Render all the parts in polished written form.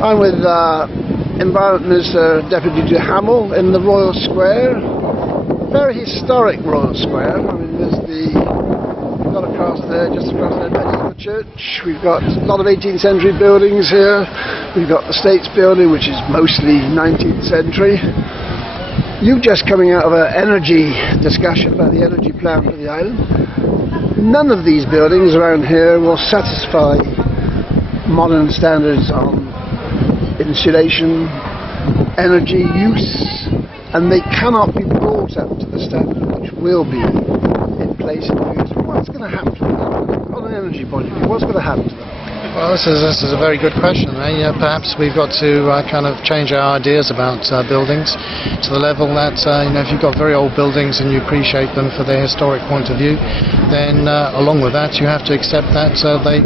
I'm with Environment Minister Deputy Duhamel in the Royal Square. Very historic Royal Square. I mean, there's we've got across there, just across there, medieval church. We've got a lot of 18th century buildings here. We've got the States Building, which is mostly 19th century. You're just coming out of an energy discussion about the energy plan for the island. None of these buildings around here will satisfy modern standards on insulation, energy use, and they cannot be brought up to the standard which will be in place in the future. What's going to happen to them on an energy point of view? What's going to happen to them? Well, this is a very good question. Perhaps we've got to kind of change our ideas about buildings to the level that if you've got very old buildings and you appreciate them for their historic point of view, then along with that you have to accept that they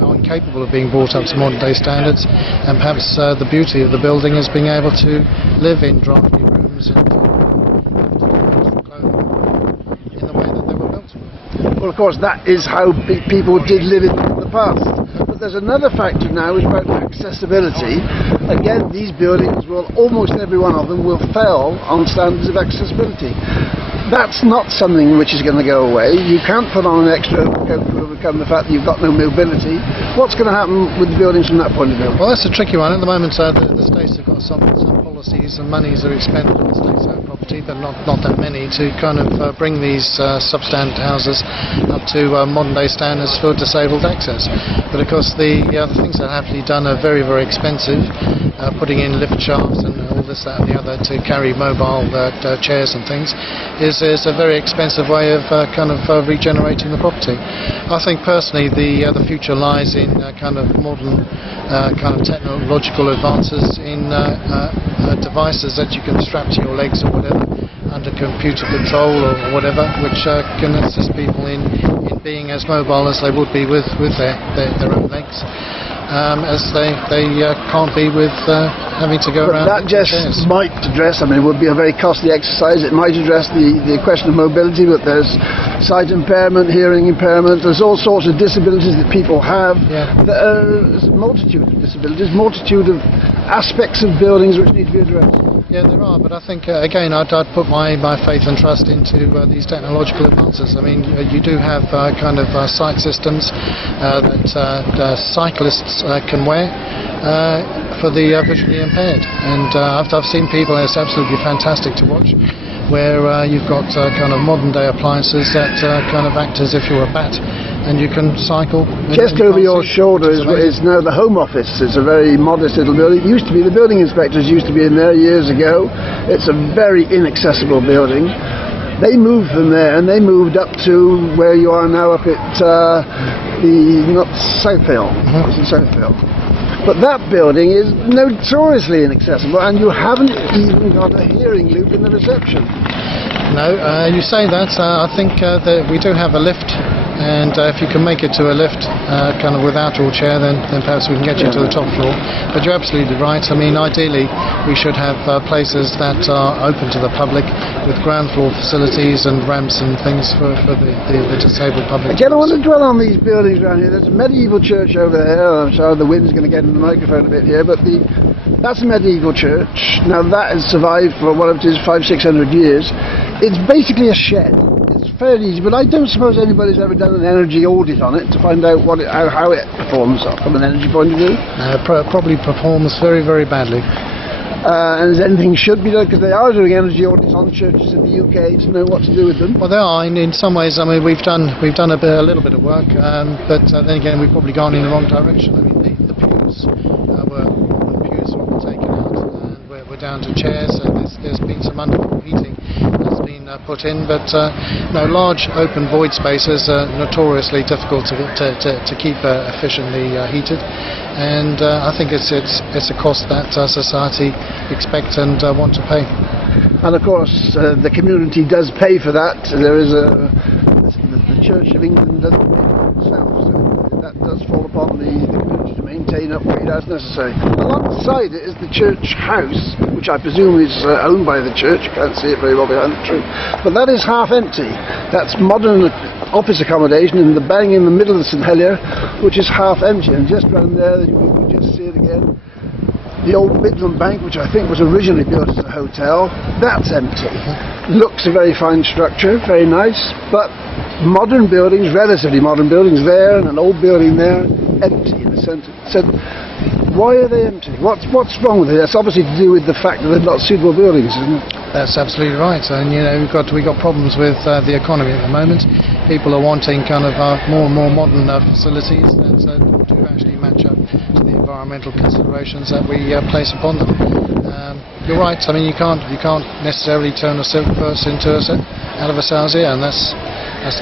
are incapable of being brought up to modern day standards, and perhaps the beauty of the building is being able to live in drafty rooms and in the way that they were built. Well, of course, that is how people did live in the past. But there's another factor now, which is about accessibility. Again, these buildings will, almost every one of them, will fail on standards of accessibility. That's not something which is going to go away. You can't put on an extra overcoat to overcome the fact that you've got no mobility. What's going to happen with the buildings from that point of view? Well, that's a tricky one. At the moment, the states have got some policies and monies are expended on state-owned property, but not that many, to kind of bring these substandard houses up to modern-day standards for disabled access. But of course, the things that have to be done are very, very expensive. Putting in lift shafts and all this, that, and the other to carry mobile chairs and things is a very expensive way of regenerating the property. I think personally the future lies in kind of modern technological advances in devices that you can strap to your legs or whatever under computer control or whatever, which can assist people in being as mobile as they would be with their own legs. As they can't be with having to go around. That just might address, it would be a very costly exercise. It might address the question of mobility, but there's sight impairment, hearing impairment, there's all sorts of disabilities that people have. Yeah. There's a multitude of disabilities, multitude of aspects of buildings which need to be addressed. Yeah, there are, but I think, again, I'd put my faith and trust into these technological advances. I mean, you do have sight systems that cyclists can wear for the visually impaired. And I've seen people, and it's absolutely fantastic to watch, where you've got modern day appliances that act as if you're a bat, and you can cycle. Just over your shoulder is now the Home Office. It's a very modest little building. It used to be, the building inspectors used to be in there years ago. It's a very inaccessible building. They moved from there and they moved up to where you are now, up at South Hill. It's in South Hill. But that building is notoriously inaccessible, and you haven't even got a hearing loop in the reception. No, you say that. I think that we do have a lift, and if you can make it to a lift without your chair, then perhaps we can get you to the top floor. But you're absolutely right. I mean, ideally we should have places that are open to the public with ground floor facilities and ramps and things for the disabled public. Again, I want to dwell on these buildings around here. There's a medieval church over there. I'm sorry, the wind's going to get in the microphone a bit here, but that's a medieval church. Now that has survived for what it is, 500-600 years. It's basically a shed. It's fairly easy, but I don't suppose anybody's ever done an energy audit on it to find out how it performs from an energy point of view. Probably performs very, very badly. And anything should be done, because they are doing energy audits on churches in the UK to know what to do with them. Well, they are in some ways. I mean, we've done a little bit of work, but then again, we've probably gone in the wrong direction. I mean, the pews were taken out, and we're down to chairs. There's been some underfloor heating that's been put in, but large open void spaces are notoriously difficult to keep efficiently heated, and I think it's a cost that society expect and want to pay. And of course, the community does pay for that. There is the Church of England doesn't pay for itself, so that does fall upon the community to maintain upgrade as necessary. Alongside it is the church house, which I presume is owned by the church. You can't see it very well behind the tree, but that is half empty. That's modern office accommodation in the bang in the middle of St Helier, which is half empty, and just round there you can just see it again. The old Midland Bank, which I think was originally built as a hotel, that's empty. Looks a very fine structure, very nice, but modern buildings, relatively modern buildings there, and an old building there, empty in the centre. So why are they empty? What's wrong with it? That's obviously to do with the fact that they're not suitable buildings, isn't it? That's absolutely right, and we've got problems with the economy at the moment. People are wanting kind of more and more modern facilities that do actually match up to the environmental considerations that we place upon them. You're right. I mean, you can't necessarily turn a silk purse into out of a sow's-ear, and that's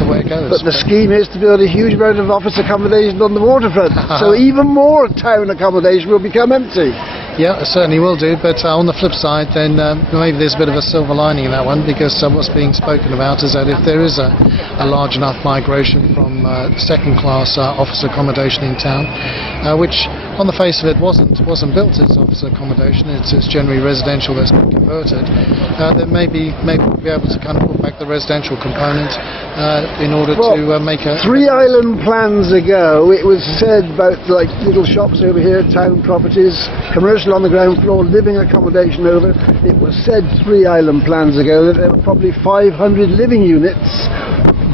the way it goes. But the scheme is to build a huge amount of office accommodation on the waterfront, so even more town accommodation will become empty. Yeah, it certainly will do, but on the flip side then maybe there's a bit of a silver lining in that one, because what's being spoken about is that if there is a large enough migration from second-class office accommodation in town, which on the face of it wasn't built as office accommodation, it's generally residential that's been converted, then maybe we'll be able to kind of put back the residential component in order to make a... 3 island plans ago, it was said about like little shops over here, town properties, commercial on the ground floor, living accommodation over. It was said 3 island plans ago that there were probably 500 living units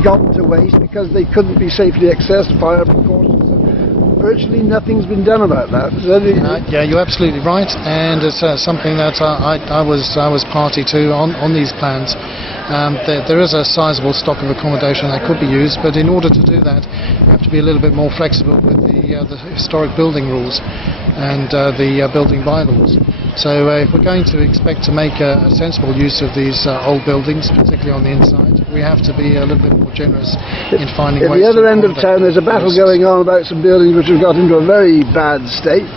gone to waste because they couldn't be safely accessed, fire precautions. Virtually nothing's been done about that. Yeah, you're absolutely right, and it's something that I was party to on these plans. There is a sizable stock of accommodation that could be used, but in order to do that, you have to be a little bit more flexible with the historic building rules and the building bylaws. So if we're going to expect to make a sensible use of these old buildings, particularly on the inside, we have to be a little bit more generous in finding ways. At the other end of town, there's a battle going on about some buildings which have got into a very bad state.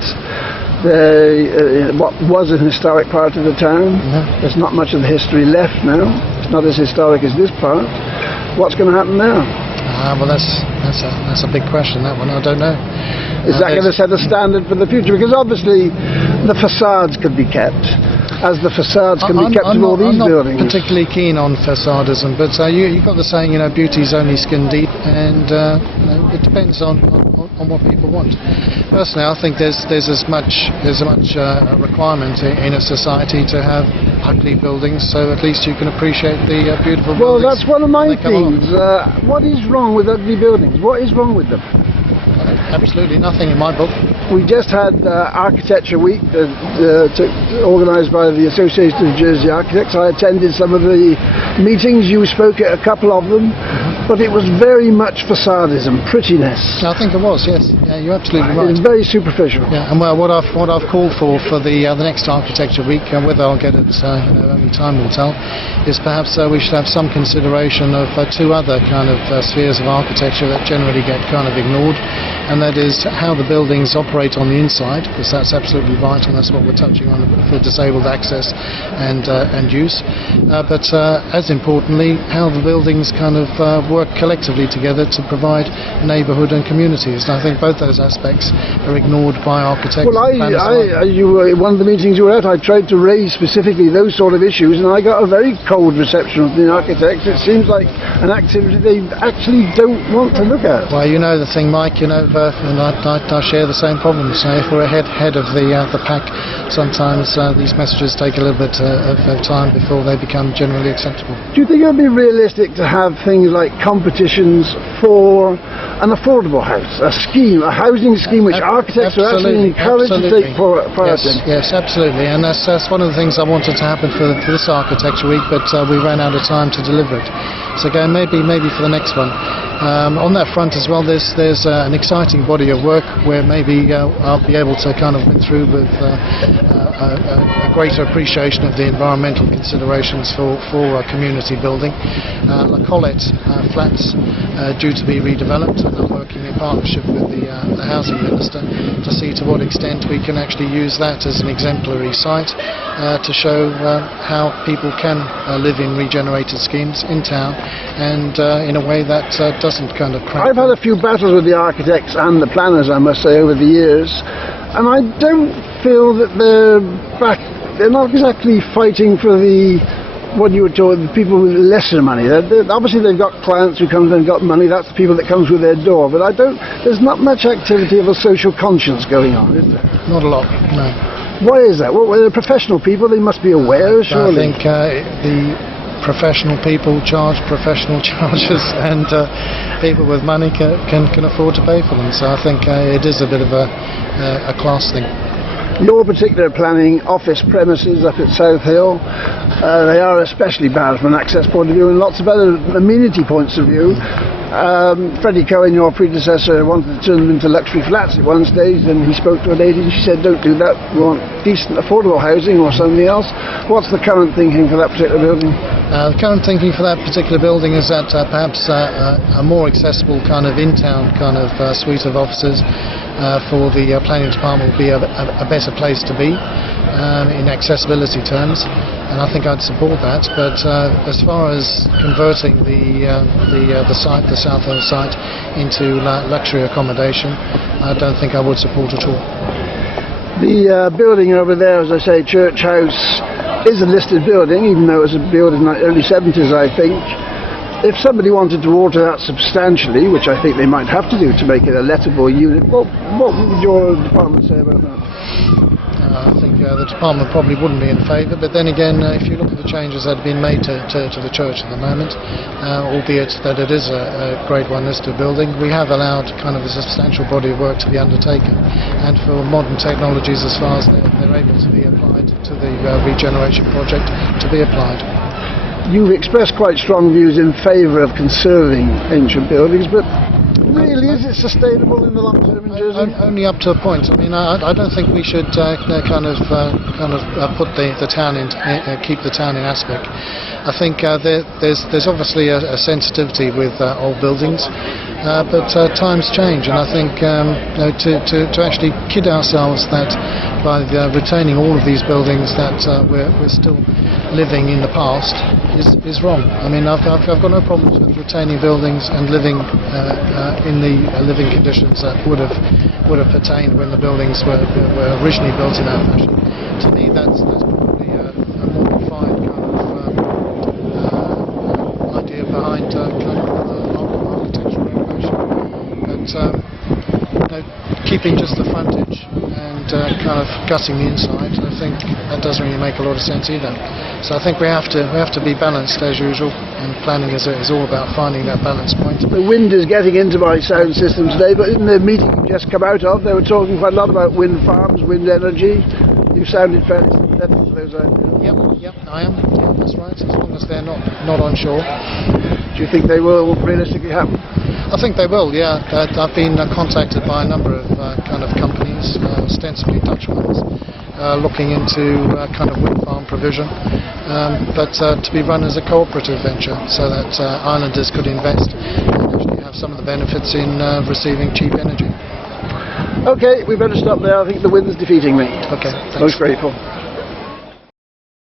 What was a historic part of the town, there's not much of the history left now. It's not as historic as this part. What's going to happen now? Well, that's a big question, that one. I don't know. Is that going to set a standard for the future? Because obviously the facades could be kept, as the facades can be kept in all these buildings. I'm not particularly keen on facadism, but you've got the saying, beauty's only skin deep, and it depends on what people want. Personally, I think there's a much requirement in a society to have ugly buildings, so at least you can appreciate the beautiful buildings. Well, that's one of my themes. What is wrong with ugly buildings? What is wrong with them? Absolutely nothing in my book. We just had Architecture Week organised by the Association of Jersey Architects. I attended some of the meetings. You spoke at a couple of them, but it was very much facadism, prettiness. I think it was, yes. Yeah, you're absolutely right. It was very superficial. Yeah, and well, what I've called for the next Architecture Week, and whether I'll get it, only time will tell, is perhaps we should have some consideration of 2 other kind of spheres of architecture that generally get kind of ignored, and that is how the buildings operate on the inside, because that's absolutely vital, and that's what we're touching on for disabled access and use. But as importantly, how the buildings kind of work collectively together to provide neighbourhood and communities. And I think both those aspects are ignored by architects. Well, one of the meetings you were at, I tried to raise specifically those sort of issues, and I got a very cold reception from the architects. It seems like an activity they actually don't want to look at. Well, you know the thing, Mike, and I share the same problems. If we're ahead of the pack, sometimes these messages take a little bit of time before they become generally acceptable. Do you think it would be realistic to have things like competitions for an affordable house, a housing scheme which architects are actually encouraged to take part in? Yes, absolutely, and that's one of the things I wanted to happen for this Architecture Week, but we ran out of time to deliver it. So again, maybe for the next one. On that front as well, there's an exciting body of work where maybe I'll be able to kind of win through with a greater appreciation of the environmental considerations for community building. La Collette flats due to be redeveloped, and I'm working in partnership with the Housing Minister to see to what extent we can actually use that as an exemplary site to show how people can live in regenerated schemes in town, and in a way that doesn't kind of crack. I've had a few battles with the architects and the planners, I must say, over the years, and I don't feel that they're not exactly fighting for what you were told, the people with lesser money. Obviously they've got clients who come and got money, that's the people that come through their door, but there's not much activity of a social conscience going on, is there? Not a lot, no. Why is that? Well, they're professional people, they must be aware, surely. I think the professional people charge professional charges, and people with money can afford to pay for them. So I think it is a bit of a class thing. Your particular planning office premises up at South Hill, they are especially bad from an access point of view and lots of other amenity points of view. Freddie Cohen, your predecessor, wanted to turn them into luxury flats at one stage, and he spoke to a lady and she said, don't do that, we want decent affordable housing or something else. What's the current thinking for that particular building? The current thinking for that particular building is that perhaps a more accessible kind of in-town kind of suite of offices for the planning department would be a better place to be in accessibility terms, and I think I'd support that. But as far as converting the site, the South Hill site, into luxury accommodation, I don't think I would support at all. The building over there, as I say, Church House, is a listed building, even though it was built in the early 70s, I think. If somebody wanted to alter that substantially, which I think they might have to do to make it a lettable unit, what would your department say about that? I think the department probably wouldn't be in favour, but then again, if you look at the changes that have been made to the church at the moment, albeit that it is a Grade 1 listed building, we have allowed kind of a substantial body of work to be undertaken, and for modern technologies, as far as they're able to be applied to the regeneration project, to be applied. You've expressed quite strong views in favour of conserving ancient buildings, but really, is it sustainable in the long term in Jersey? Only up to a point. I mean, I don't think we should kind of put the town in, keep the town in aspect. I think there's obviously a sensitivity with old buildings, but times change, and I think to actually kid ourselves that by retaining all of these buildings that we're still living in the past is wrong. I mean, I've got no problems with retaining buildings and living in the living conditions that would have pertained when the buildings were originally built in that fashion. To me, that's probably a more refined kind of idea behind kind of architectural renovation. But keeping just the frontage and kind of gutting the inside, I think that doesn't really make a lot of sense either. So I think we have to be balanced as usual, and planning is all about finding that balance point. The wind is getting into my sound system today, but in the meeting you just come out of, they were talking quite a lot about wind farms, wind energy. You sounded fairly sympathetic to those ideas. Yep, I am. Yeah, that's right. As long as they're not onshore. Do you think they will realistically happen? I think they will. Yeah, I've been contacted by a number of kind of companies, ostensibly Dutch ones, looking into kind of wind farm provision, but to be run as a cooperative venture, so that islanders could invest and actually have some of the benefits in receiving cheap energy. Okay, we better stop there. I think the wind's defeating me. Okay, thanks. Most grateful.